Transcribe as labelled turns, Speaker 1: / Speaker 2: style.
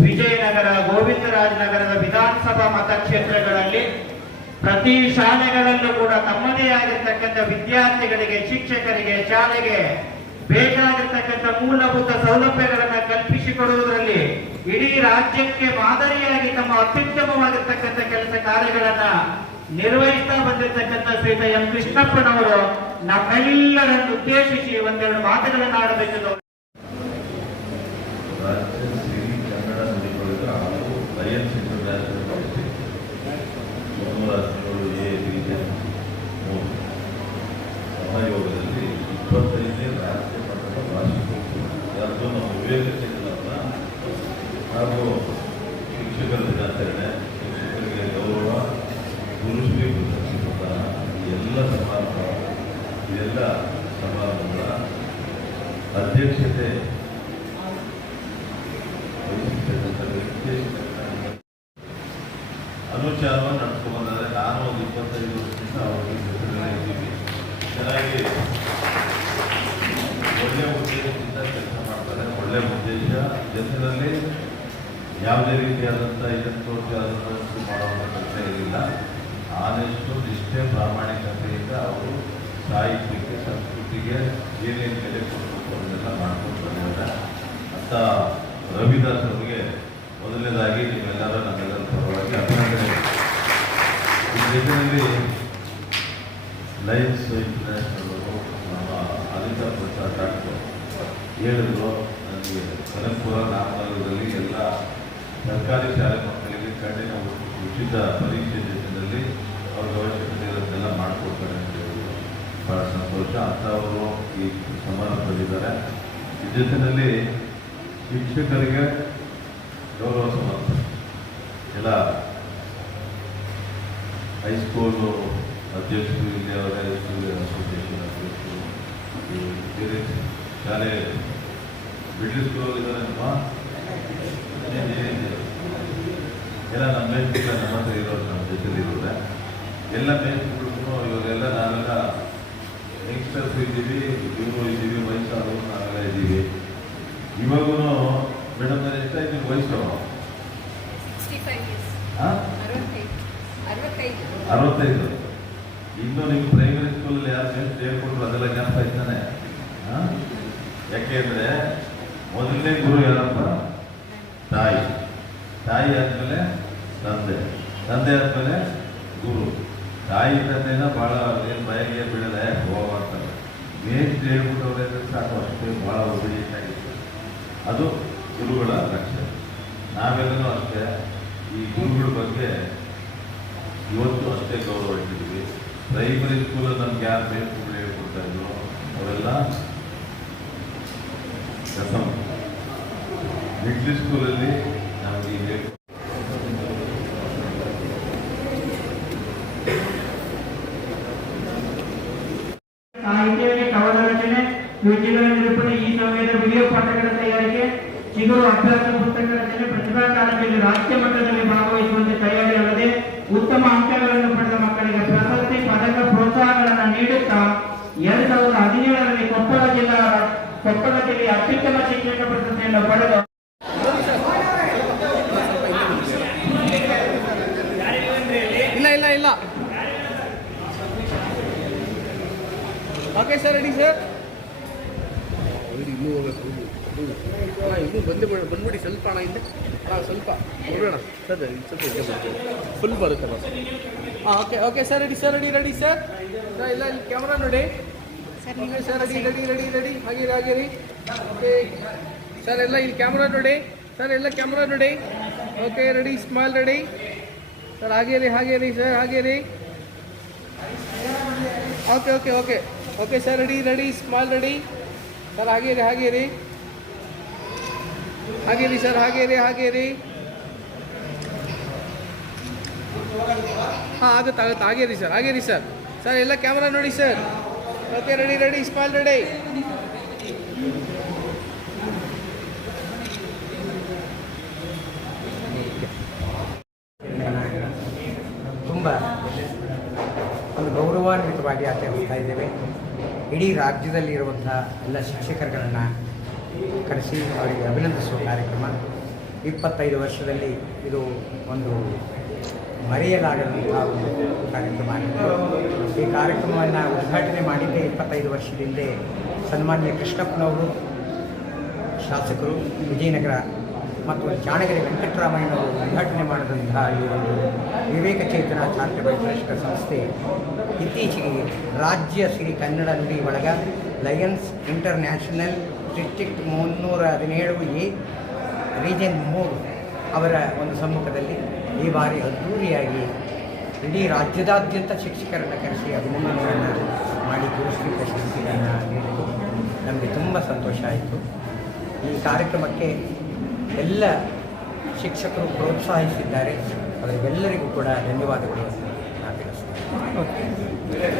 Speaker 1: ವಿಜಯನಗರ, ಗೋವಿಂದರಾಜನಗರದ ವಿಧಾನಸಭಾ ಮತಕ್ಷೇತ್ರಗಳಲ್ಲಿ ಪ್ರತಿ ಶಾಲೆಗಳಲ್ಲೂ ಕೂಡ ತಮ್ಮದೇ ಆಗಿರ್ತಕ್ಕಂಥ ವಿದ್ಯಾರ್ಥಿಗಳಿಗೆ, ಶಿಕ್ಷಕರಿಗೆ, ಶಾಲೆಗೆ ಬೇಕಾಗಿರ್ತಕ್ಕಂಥ ಮೂಲಭೂತ ಸೌಲಭ್ಯಗಳನ್ನು ಕಲ್ಪಿಸಿಕೊಡುವುದರಲ್ಲಿ ಇಡೀ ರಾಜ್ಯಕ್ಕೆ ಮಾದರಿಯಾಗಿ ತಮ್ಮ ಅತ್ಯುತ್ತಮವಾಗಿರ್ತಕ್ಕಂಥ ಕೆಲಸ ಕಾರ್ಯಗಳನ್ನ ನಿರ್ವಹಿಸ್ತಾ ಬಂದಿರತಕ್ಕಂಥ ಶ್ರೀತ ಎಂ ಕೃಷ್ಣಪ್ಪನವರು ನಮ್ಮೆಲ್ಲರನ್ನು ಉದ್ದೇಶಿಸಿ ಒಂದೆರಡು ಮಾತುಗಳನ್ನು ಆಡಬೇಕೆಂದು
Speaker 2: ರಾಜ್ಯ ಸಿರಿ ಕನ್ನಡ ನುಡಿಗಳಿಗ ಹಾಗೂ ಲಯನ್ಸ್ ಇಂಟರ್ನ್ಯಾಷನಲ್ ಕಮಿಟಿ ಮುನ್ನೂರ ಹದಿನೇಳು ಎ ಡಿವಿಷನ್ ಮೂರು ಸಹಯೋಗದಲ್ಲಿ ಇಪ್ಪತ್ತೈದನೇ ರಾಜ್ಯ ಮಟ್ಟದ ವಾರ್ಷಿಕೋತ್ಸವ ಚಂದ್ರನ ಹಾಗೂ ಶಿಕ್ಷಕರ ದಿನಾಚರಣೆ ಶಿಕ್ಷಕರಿಗೆ ಗೌರವ ಗುರುಶ್ರೀ ಈ ಎಲ್ಲ ಸಮಾರಂಭ ಇದೆಲ್ಲ ಸಮಾರಂಭಗಳ ಅಧ್ಯಕ್ಷತೆ ಅನುಚಾರವನ್ನು ನಡ್ಕೊಂಡ್ಬಂದರೆ ನಾನು ಒಂದು ಇಪ್ಪತ್ತೈದು ವರ್ಷದಿಂದ ಅವರಿಗೆ ಚೆನ್ನಾಗಿ ಒಳ್ಳೆಯ ಉದ್ಯೋಗದಿಂದ ಕೆಲಸ ಒಳ್ಳೆಯ ಉದ್ದೇಶ. ಜನರಲ್ಲಿ ಯಾವುದೇ ರೀತಿಯಾದಂಥ ಇದನ್ನು ತೋರಿಸಿ ಅದನ್ನು ತೋರಿಸಿ ಮಾಡುವಂಥ ಕೆಲಸ ಇರಲಿಲ್ಲ. ಪ್ರಾಮಾಣಿಕತೆ ನಿಷ್ಠೆ, ಪ್ರಾಮಾಣಿಕತೆಯಿಂದ ಅವರು ಸಾಹಿತ್ಯಕ್ಕೆ, ಸಂಸ್ಕೃತಿಗೆ ಏನೇನು ಬೆಲೆ ಕೊಡಬೇಕು ಅದನ್ನೆಲ್ಲ ಮಾಡ್ಕೊಂಡು ಬಂದಿದ್ದಾರೆ ಅಂತ ರವಿದಾಸ್ ಅವರಿಗೆ ಮೊದಲನೇದಾಗಿ ನೀವೆಲ್ಲರೂ ನಮ್ಮೆಲ್ಲರ ಪರವಾಗಿ ಅಭಿನಂದನೆ. ಲಯನ್ಸ್ ಇಂಟರ್ನ್ಯಾಷನಲ್ ಅವರು ನಮ್ಮ ಅನಿತಾ ಪ್ರಸಾದ್ ಡಾಕ್ಟರ್ ಹೇಳಿದ್ರು. ಕನಕಪುರ ನಾಮನಗರದಲ್ಲಿ ಎಲ್ಲ ಸರ್ಕಾರಿ ಶಾಲೆ ಮಕ್ಕಳಿಗೆ ಕಣ್ಣಿನ ಉಚಿತ ಪರೀಕ್ಷೆ ದಿನದಲ್ಲಿ ಅವ್ರಿಗೆ ಅವಶ್ಯಕತೆ ಇರೋದನ್ನೆಲ್ಲ ಮಾಡಿಕೊಡ್ತಾರೆ ಅಂತ ಹೇಳಿದ್ರು. ಭಾಳ ಸಂತೋಷ. ಅಂಥವರು ಈ ಸಮಾರಂಭದಲ್ಲಿದ್ದಾರೆ ಈ ಜೊತೆಯಲ್ಲಿ ಶಿಕ್ಷಕರಿಗೆ ಗೌರವ ಸಮರ್ಪಣೆ. ಎಲ್ಲ ಹೈಸ್ಕೂಲು ಅಧ್ಯಕ್ಷರು, ಇಲ್ಲಿ ಅವರ ಹೈಸ್ಕೂಲ್ ಅಸೋಸಿಯೇಷನ್ ಅಧ್ಯಕ್ಷರು ಶಾಲೆ ನಮ್ಮ ಎಲ್ಲ ನಮ್ಮ ಮೇಸ್ಟ್ರುಗಳ ನಮ್ಮ ಹತ್ರ ಇರೋದು ನಮ್ಮ ಜೊತೆಲಿ ಇರೋದ ಎಲ್ಲ ಮೇಸ್ಟ್ರುಗಳಿಗೂ ಇವರೆಲ್ಲ ನಾವೆಲ್ಲ ಯಂಗ್ಸ್ಟರ್ಸ್ ಇದ್ದೀವಿ ಇವರು ಇದ್ದೀವಿ ವಯಸ್ಸಾದವರು ನಾವೆಲ್ಲ ಇದ್ದೀವಿ. ಇವಾಗೂ ಮೇಡಮ್ ನಾನು ಎಷ್ಟಾಯ್ತು ನಿಮ್ಮ ವಯಸ್ಸು?
Speaker 3: ಅರವತ್ತೈದು
Speaker 2: ಇನ್ನೂ ನಿಮ್ಗೆ ಪ್ರೈಮರಿ ಸ್ಕೂಲಲ್ಲಿ ಯಾರು ಎಷ್ಟು ಹೇಳ್ಕೊಟ್ರು ಅದೆಲ್ಲ ಜ್ಞಾಪಕ ಇದ್ದಾನೆ. ಯಾಕೆಂದ್ರೆ ಮೊದಲನೇ ಗುರು ಯಾರಪ್ಪ ತಾಯಿ. ತಾಯಿ ಆದಮೇಲೆ ತಂದೆ. ತಂದೆ ಆದಮೇಲೆ ಗುರು. ತಾಯಿ ತಂದೆನ ಭಾಳ ಏನು ಭಯಗೆ ಬೀಳದೆ ಹೋಗ ಅಂತಾರೆ ಮೇಸ್ಟ್ ಹೇಳ್ಬಿಟ್ಟವ್ರೆ ಸಾಕು, ಅಷ್ಟೇ ಭಾಳ ಒಬಿಡಿಯಂಟ್ ಆಗಿತ್ತು ಅದು ಗುರುಗಳ ಲಕ್ಷ್ಯ ನಾವೆಲ್ಲರೂ ಅಷ್ಟೇ ಈ ಗುರುಗಳ ಬಗ್ಗೆ ಇವತ್ತು ಅಷ್ಟೇ ಗೌರವ ಇಟ್ಟಿದ್ವಿ ಪ್ರೈಮರಿ ಸ್ಕೂಲಲ್ಲಿ ನಮ್ಗೆ ಯಾರು ಬೇಕು ಹೇಳ್ಕೊಡ್ತಾ ಇದ್ರು? ಅವೆಲ್ಲ ಮಿಡ್ಲ್ ಸ್ಕೂಲಲ್ಲಿ ನಮಗೆ
Speaker 1: ನಿರೂಪಣೆ ಈ ಸಮಯದ ವಿಡಿಯೋ ಪಾಠಗಳ ತಯಾರಿಕೆ ಚಿಗುರು ರಚನೆ ಪ್ರತಿಭಾ ಕಾರಂಜಿಯಲ್ಲಿ ರಾಜ್ಯ ಮಟ್ಟದಲ್ಲಿ ಭಾಗವಹಿಸುವಂತೆ ತಯಾರಿ ಉತ್ತಮ ಅಂಕಗಳನ್ನು ಪಡೆದ ಮಕ್ಕಳಿಗೆ ಪ್ರಶಸ್ತಿ, ಪದಕ, ಪ್ರೋತ್ಸಾಹಗಳನ್ನು ನೀಡುತ್ತಾ ಎರಡ್ ಸಾವಿರದ ಹದಿನೇಳರಲ್ಲಿ ಕೊಪ್ಪಳ ಜಿಲ್ಲಾ, ಕೊಪ್ಪಳ ಜಿಲ್ಲೆಯ ಅತ್ಯುತ್ತಮ ಶಿಕ್ಷಕ ಪ್ರಶಸ್ತಿಯನ್ನು ಪಡೆದ
Speaker 4: ಇಲ್ಲ ಇಲ್ಲ ಇಲ್ಲ ಓಕೆ ಸರ್ ರೆಡಿ ಸರ್. ಇನ್ನೂ ಹೋಗ್ಬೇಕು ಇನ್ನೂ ಬಂದು ಬೇಡ ಬಂದ್ಬಿಡಿ ಸ್ವಲ್ಪ ಅಣ್ಣ ಹಿಂದೆ. ಹಾಂ ಸ್ವಲ್ಪ ನೋಡೋಣ ಸರ್ ಸ್ವಲ್ಪ ಫುಲ್ ಬರುತ್ತಲ್ಲ ಹಾಂ okay okay sir. Ready sir ready ready sir sir ಇಲ್ಲ ಇಲ್ಲಿ ಕ್ಯಾಮ್ರಾ ನೋಡಿ. Okay sir ready ready ready ready ಹಾಗೆ ಹಾಗೆ ರೀ ಓಕೆ ಸರ್ ಎಲ್ಲ ಇಲ್ಲಿ ಕ್ಯಾಮ್ರಾ ನೋಡಿ. ಸರ್ ಎಲ್ಲ ಕ್ಯಾಮ್ರಾ ನೋಡಿ. Okay ready smile ready sir ಹಾಗೆ ರೀ ಹಾಗೆ ರೀ ಸರ್ ಹಾಗೆ ರೀ okay okay okay okay sir ready ready small ready sir ಹಾಗೇರಿ ಹಾಗೇರಿ ಹಾಗೇರಿ ಸರ್ ಹಾಗೆ ರೀ ರೀ ಹಾಂ ಆಗುತ್ತೆ ಆಗುತ್ತೆ ಹಾಗೇರಿ ಸರ್ ಹಾಗೆ ರೀ ಸರ್ ಸರ್ ಎಲ್ಲ ಕ್ಯಾಮ್ರಾ ನೋಡಿ sir okay ready ready small ready
Speaker 5: ತುಂಬ ಒಂದು ಆಚರಿಸ್ತಾ ಇದ್ದೇವೆ. ಇಡೀ ರಾಜ್ಯದಲ್ಲಿರುವಂಥ ಎಲ್ಲ ಶಿಕ್ಷಕರುಗಳನ್ನು ಕರೆಸಿ ಅವರಿಗೆ ಅಭಿನಂದಿಸುವ ಕಾರ್ಯಕ್ರಮ. ಇಪ್ಪತ್ತೈದು ವರ್ಷದಲ್ಲಿ ಇದು ಒಂದು ಮರೆಯಲಾಗದಂತಹ ಒಂದು ಕಾರ್ಯಕ್ರಮ ಆಗಿದೆ. ಈ ಕಾರ್ಯಕ್ರಮವನ್ನು ಉದ್ಘಾಟನೆ ಮಾಡಿದ್ದೇ ಇಪ್ಪತ್ತೈದು ವರ್ಷದ ಹಿಂದೆ ಸನ್ಮಾನ್ಯ ಕೃಷ್ಣಪ್ಪನವರು, ಶಾಸಕರು, ವಿಜಯನಗರ ಮತ್ತು ಜಾಣಗೆರೆ ವೆಂಕಟರಾಮಯ್ಯನವರು ಉದ್ಘಾಟನೆ ಮಾಡಿದಂತಹ ಈ ಒಂದು ವಿವೇಕ ಚೇತನ ಚಾರಿಟಬಲ್ ಟ್ರಸ್ಟ್ ಸಂಸ್ಥೆ ಇತ್ತೀಚೆಗೆ ರಾಜ್ಯ ಸಿರಿ ಕನ್ನಡ ನುಡಿ ಒಳಗ ಲಯನ್ಸ್ ಇಂಟರ್ನ್ಯಾಷನಲ್ ಡಿಸ್ಟ್ರಿಕ್ಟ್ ಮುನ್ನೂರ ಹದಿನೇಳು ಎ ರೀಜನ್ ಮೂರು ಅವರ ಒಂದು ಸಮ್ಮುಖದಲ್ಲಿ ಈ ಬಾರಿ ಅದ್ಧೂರಿಯಾಗಿ ಇಡೀ ರಾಜ್ಯದಾದ್ಯಂತ ಶಿಕ್ಷಕರನ್ನು ಕರೆಸಿ ಅಭಿನಂದನೆಗಳನ್ನು ಮಾಡಿ ಪುರಸ್ಕೃತ ಪ್ರಶಸ್ತಿಗಳನ್ನು ನೀಡಿತು ನಮಗೆ ತುಂಬ ಸಂತೋಷ ಆಯಿತು. ಈ ಕಾರ್ಯಕ್ರಮಕ್ಕೆ ಎಲ್ಲ ಶಿಕ್ಷಕರು ಪ್ರೋತ್ಸಾಹಿಸಿದ್ದಾರೆ. ಅವರಿಗೆಲ್ಲರಿಗೂ ಕೂಡ ಧನ್ಯವಾದಗಳು ನಾನು ತಿಳಿಸ್ತೇನೆ.